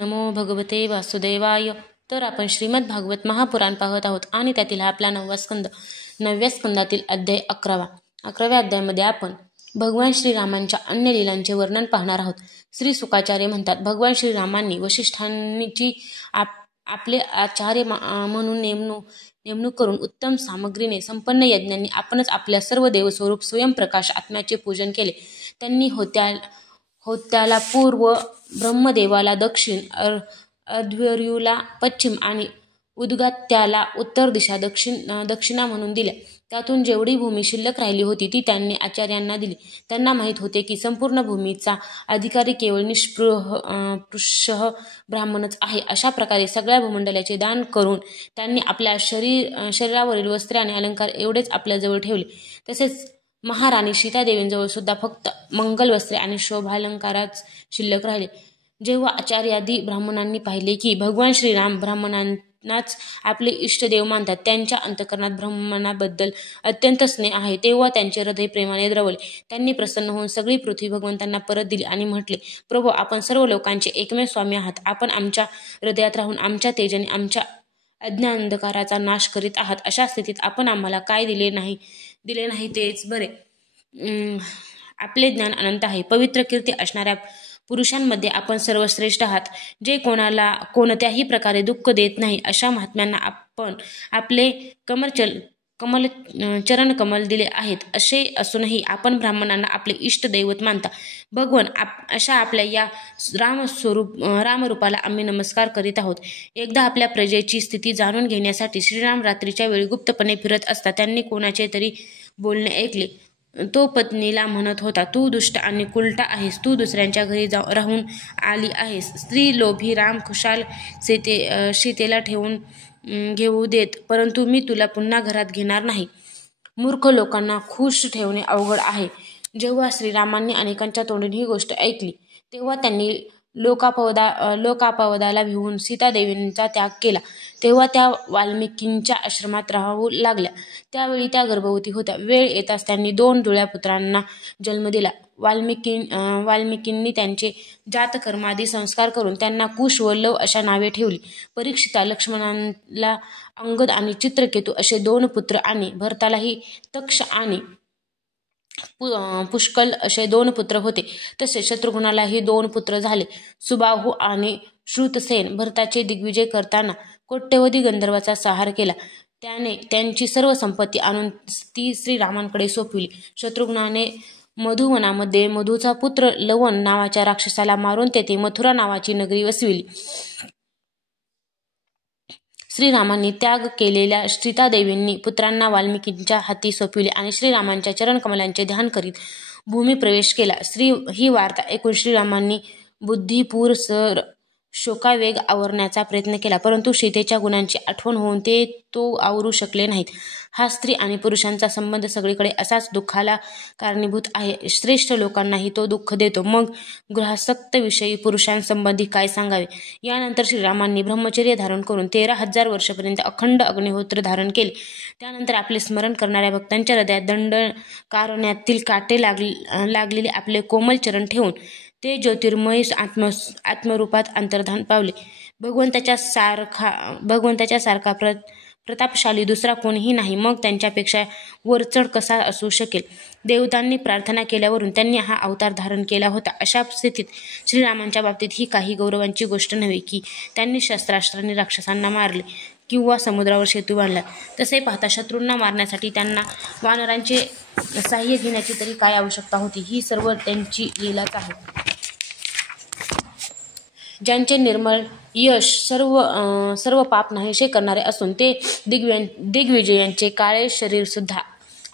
नमो भगवते वासुदेवाय. तर आपण श्रीमद भागवत महापुराण पाहत आहोत आणि त्यातील आपला 9वा स्कंद. 9व्या स्कंदातील अध्याय 11. 11व्या अध्यायामध्ये आपण भगवान श्रीरामांच्या अन्य लीलांचे वर्णन पाहणार आहोत. श्री सुकाचार्य म्हणतात, भगवान श्रीरामांनी वशिष्ठांची आपले आचार्य म्हणून नेमणूक करून उत्तम सामग्रीने संपन्न यज्ञांनी आपणच आपल्या सर्व देवस्वरूप स्वयंप्रकाश आत्म्याचे पूजन केले. त्यांनी होत्याला पूर्व, ब्रह्मदेवाला दक्षिण, अध्वर्यूला पश्चिम आणि उद्गात्याला उत्तर दिशा दक्षिणा म्हणून दिल्या. त्यातून जेवढी भूमी शिल्लक राहिली होती ती त्यांनी आचार्यांना दिली. त्यांना माहीत होते की संपूर्ण भूमीचा अधिकारी केवळ निष्पृह ब्राह्मणच आहे. अशा प्रकारे सगळ्या भूमंडलाचे दान करून त्यांनी आपल्या शरीरावरील वस्त्रे आणि अलंकार एवढेच आपल्याजवळ ठेवले. तसेच महाराणी सीतादेवींजवळ सुद्धा फक्त मंगलवस्त्रे आणि शोभालंकारच शिल्लक राहिले. जेव्हा आचार्यादी ब्राह्मणांनी पाहिले की भगवान श्रीराम ब्राह्मणांनाच आपले इष्टदेव मानतात, त्यांच्या अंतःकरणात ब्राह्मणाबद्दल अत्यंत स्नेह आहे, तेव्हा त्यांचे हृदय प्रेमाने द्रवले. त्यांनी प्रसन्न होऊन सगळी पृथ्वी भगवंतांना परत दिली आणि म्हटले, प्रभो, आपण सर्व लोकांचे एकमेव स्वामी आहात. आपण आमच्या हृदयात राहून आमच्या तेजाने आमच्या अज्ञानांधकाराचा नाश करीत आहात. अशा स्थितीत आपण आम्हाला काय दिले नाही तेच बरे. आपले ज्ञान अनंत आहे. पवित्र कीर्ती असणाऱ्या पुरुषांमध्ये आपण सर्वश्रेष्ठ आहात, जे कोणत्याही प्रकारे दुःख देत नाही. अशा महात्म्यांना आपण आपले चरण कमल दिले आहेत. असे असूनही आपण ब्राह्मणांना आपले इष्ट दैवत मानता. भगवान, अशा आपल्या या रामरूपाला आम्ही नमस्कार करीत आहोत. एकदा आपल्या प्रजेची स्थिती जाणून घेण्यासाठी श्रीराम रात्रीच्या वेळी गुप्तपणे फिरत असता त्यांनी कोणाचे तरी बोलणे ऐकले. तो पत्नीला म्हणत होता, तू दुष्ट आणि कुलटा आहेस. तू दुसऱ्यांच्या घरी राहून आली आहेस. स्त्री लोभी राम खुशाल सीतेला घेऊ देत, परंतु मी तुला पुन्हा घरात घेणार नाही. मूर्ख लोकांना खुश ठेवणे अवघड आहे. जेव्हा श्रीरामांनी अनेकांच्या तोंडून ही गोष्ट ऐकली तेव्हा त्यांनी लोकापवादाला भिवून सीतादेवींचा त्याग केला. तेव्हा त्या वाल्मिकींच्या आश्रमात राहू लागल्या. त्यावेळी त्या गर्भवती होत्या. वेळ येताच त्यांनी 2 जुळ्या पुत्रांना जन्म दिला. वाल्मिकींनी त्यांचे जातकर्मादी संस्कार करून त्यांना कुश व लव अशा नावे ठेवली. परीक्षिता लक्ष्मणाला अंगद आणि चित्रकेतू असे 2 पुत्र आणि भरतालाही तक्ष आणि पुष्कल असे 2 पुत्र होते. तसेच शत्रुघ्नालाही 2 पुत्र झाले, सुबाहू आणि श्रुतसेन. भरताचे दिग्विजय करताना कोट्यवधी गंधर्वाचा संहार केला. त्याने त्यांची सर्व संपत्ती आणून ती श्रीरामांकडे सोपविली. शत्रुघ्नाने मधुवनामध्ये मधूचा पुत्र लवण नावाच्या राक्षसाला मारून तेथे मथुरा नावाची नगरी वसविली. श्रीरामांनी त्याग केलेल्या सीतादेवींनी पुत्रांना वाल्मिकींच्या हाती सोपविले आणि श्रीरामांच्या चरणकमलांचे ध्यान करीत भूमी प्रवेश केला. ही वार्ता ऐकून श्रीरामांनी बुद्धिपूर शोकावेग आवरण्याचा प्रयत्न केला, परंतु सीतेच्या गुणांची आठवण होऊन तो आवरू शकले नाहीत. हा स्त्री आणि पुरुषांचा संबंध सगळीकडे असाच दुःखाला कारणीभूत आहे. श्रेष्ठ लोकांनाही तो दुःख देतो. मग गृहासक्त विषयी पुरुषांसंबंधी काय सांगावे. यानंतर श्रीरामांनी ब्रह्मचर्य धारण करून 13,000 वर्षापर्यंत अखंड अग्निहोत्र धारण केले. त्यानंतर आपले स्मरण करणाऱ्या भक्तांच्या हृदयात दंडकारण्यातील काटे लागलेले आपले कोमल चरण ठेवून ते ज्योतिर्मय आत्मरूपात अंतर्धान पावले. भगवंताच्या सारखा प्रतापशाली दुसरा कोणीही नाही. मग त्यांच्यापेक्षा वरचढ कसा असू शकेल. देवतांनी प्रार्थना केल्यावरून त्यांनी हा अवतार धारण केला होता. अशा स्थितीत श्रीरामांच्या बाबतीत ही काही गौरवांची गोष्ट नव्हे की त्यांनी शस्त्रास्त्रांनी राक्षसांना मारले किंवा समुद्रावर सेतू बांधला. तसे पाहता शत्रूंना मारण्यासाठी त्यांना वानरांचे साह्य घेण्याची तरी काय आवश्यकता होती. ही सर्व त्यांची लीलाच आहे. ज्यांचे निर्मळ यश सर्व पाप नाहीसे करणारे असून ते दिग्विजयांचे काळे शरीर सुद्धा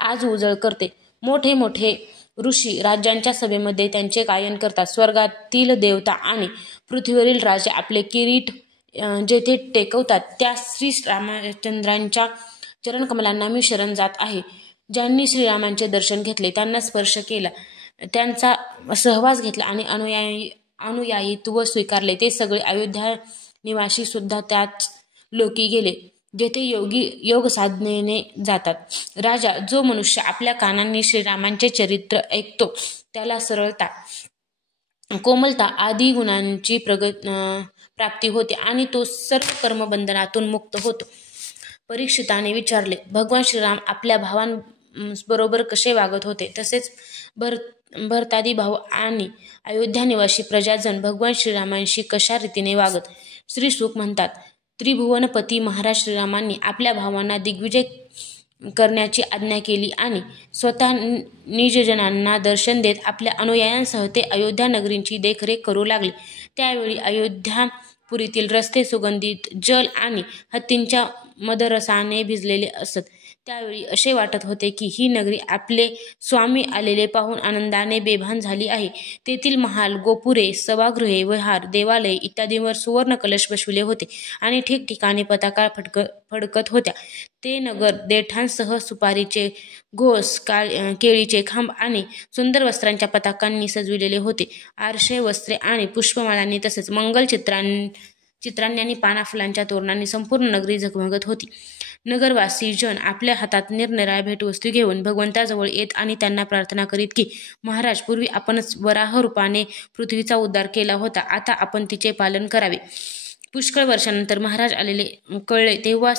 आज उजळ करते. मोठे मोठे ऋषी राज्यांच्या सभेमध्ये त्यांचे गायन करतात. स्वर्गातील देवता आणि पृथ्वीवरील राजे आपले किरीट जेथे टेकवतात त्या श्री रामचंद्रांच्या चरणकमलांना मी शरण जात आहे. ज्यांनी श्रीरामांचे दर्शन घेतले, त्यांना स्पर्श केला, त्यांचा सहवास घेतला आणि अनुयायीत्व स्वीकारले, ते सगळे अयोध्या निवासी सुद्धा त्याच लोकी गेले जेथे योग साधनेने जातात. राजा, जो मनुष्य आपल्या कानांनी श्रीरामांचे चरित्र ऐकतो त्याला सरळता कोमलता आदी गुणांची प्राप्ती होते आणि तो सर्व कर्मबंधनातून मुक्त होतो. परीक्षिताने विचारले, भगवान श्रीराम आपल्या भावांबरोबर कसे वागत होते? तसेच भरतादी भाऊ आणि अयोध्या निवासी प्रजाजन भगवान श्रीरामांशी कशा रीतीने वागत? श्री शुक म्हणतात, त्रिभुवनपती महाराज श्रीरामांनी आपल्या भावांना दिग्विजय करण्याची आज्ञा केली आणि स्वतः निजजनांना दर्शन देत आपल्या अनुयायांसह ते अयोध्या नगरीची देखरेख करू लागले. त्यावेळी अयोध्यापुरीतील रस्ते सुगंधित जल आणि हत्तींच्या मदरसाने भिजलेले असत. त्यावेळी असे वाटत होते की ही नगरी आपले स्वामी आलेले पाहून आनंदाने बेभान झाली आहे. तेथील महाल, गोपुरे, सभागृहे, विहार, देवालये इत्यादींवर सुवर्ण कलश बसविले होते आणि ठिकठिकाणी पताका फडकत होत्या. ते नगर देठांसह सुपारीचे घोस, केळीचे खांब आणि सुंदर वस्त्रांच्या पताकांनी सजविलेले होते. आरसे, वस्त्रे आणि पुष्पमाळांनी तसेच मंगल चित्रांनी आणि पानाफुलांच्या तोरणांनी संपूर्ण नगरी झगमगत होती. नगरवासी जन आपल्या हातात निरनिराळ्या भेटवस्तू घेऊन भगवंताजवळ येत आणि त्यांना प्रार्थना करीत की, महाराज, पूर्वी आपणच वराह रूपाने पृथ्वीचा उद्धार केला होता, आता आपण तिचे पालन करावे. पुष्कळ वर्षानंतर महाराज आलेले कळले तेव्हा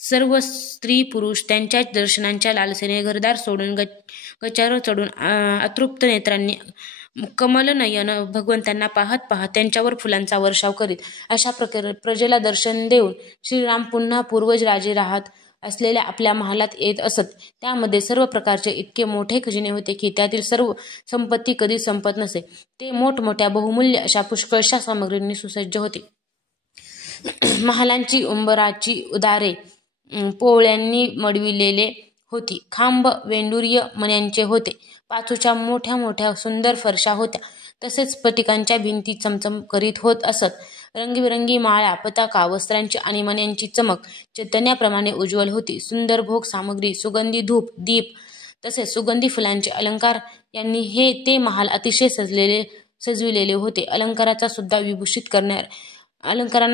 सर्व स्त्री पुरुष त्यांच्या दर्शनांच्या लालसेने घरदार सोडून गच्च्यावर चढून अतृप्त नेत्रांनी कमलनयन भगवंतांना पाहत पाहत त्यांच्यावर फुलांचा वर्षाव करीत. अशा प्रकारे प्रजेला दर्शन देऊन श्रीराम पुन्हा पूर्वज राजे राहत असलेल्या आपल्या महालात येत असत. त्यामध्ये सर्व प्रकारचे इतके मोठे खजिने होते की त्यातील सर्व संपत्ती कधी संपत नसे. ते मोठमोठ्या बहुमूल्य अशा पुष्कळशा सामग्रींनी सुसज्ज होते. महालांची उंबराची उदारे पोवळ्यांनी मडविलेले होती. खांब वेंडूर्य मण्यांचे होते. पाचूच्या मोठ्या मोठ्या सुंदर फरशा होत्या. तसेच स्फटिकांच्या भिंती चमचम करीत होत असत. रंगीबेरंगी माळा, पताका, वस्त्रांची आणि मण्यांची चमक चैतन्याप्रमाणे उज्ज्वल होती. सुंदर भोग सामग्री, सुगंधी धूप, दीप तसेच सुगंधी फुलांचे अलंकार यांनी ते महाल अतिशय सजविलेले होते. अलंकारांना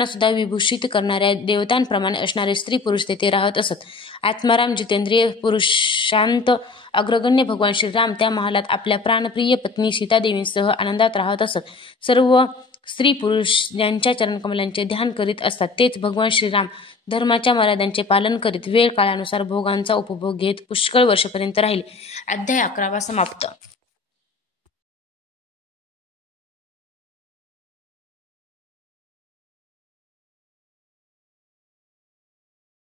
सुद्धा विभूषित करणाऱ्या देवतांप्रमाणे असणारे स्त्री पुरुष तेथे राहत असत. आत्माराम जितेंद्रिय पुरुषांत अग्रगण्य भगवान श्रीराम त्या महालात आपल्या प्राणप्रिय पत्नी सीतादेवींसह आनंदात राहत असत. सर्व स्त्री पुरुष ज्यांच्या चरणकमलांचे ध्यान करीत असतात तेच भगवान श्रीराम धर्माच्या मर्यादांचे पालन करीत वेळ काळानुसार भोगांचा उपभोग घेत पुष्कळ वर्षपर्यंत राहिले. अध्याय 11 समाप्त.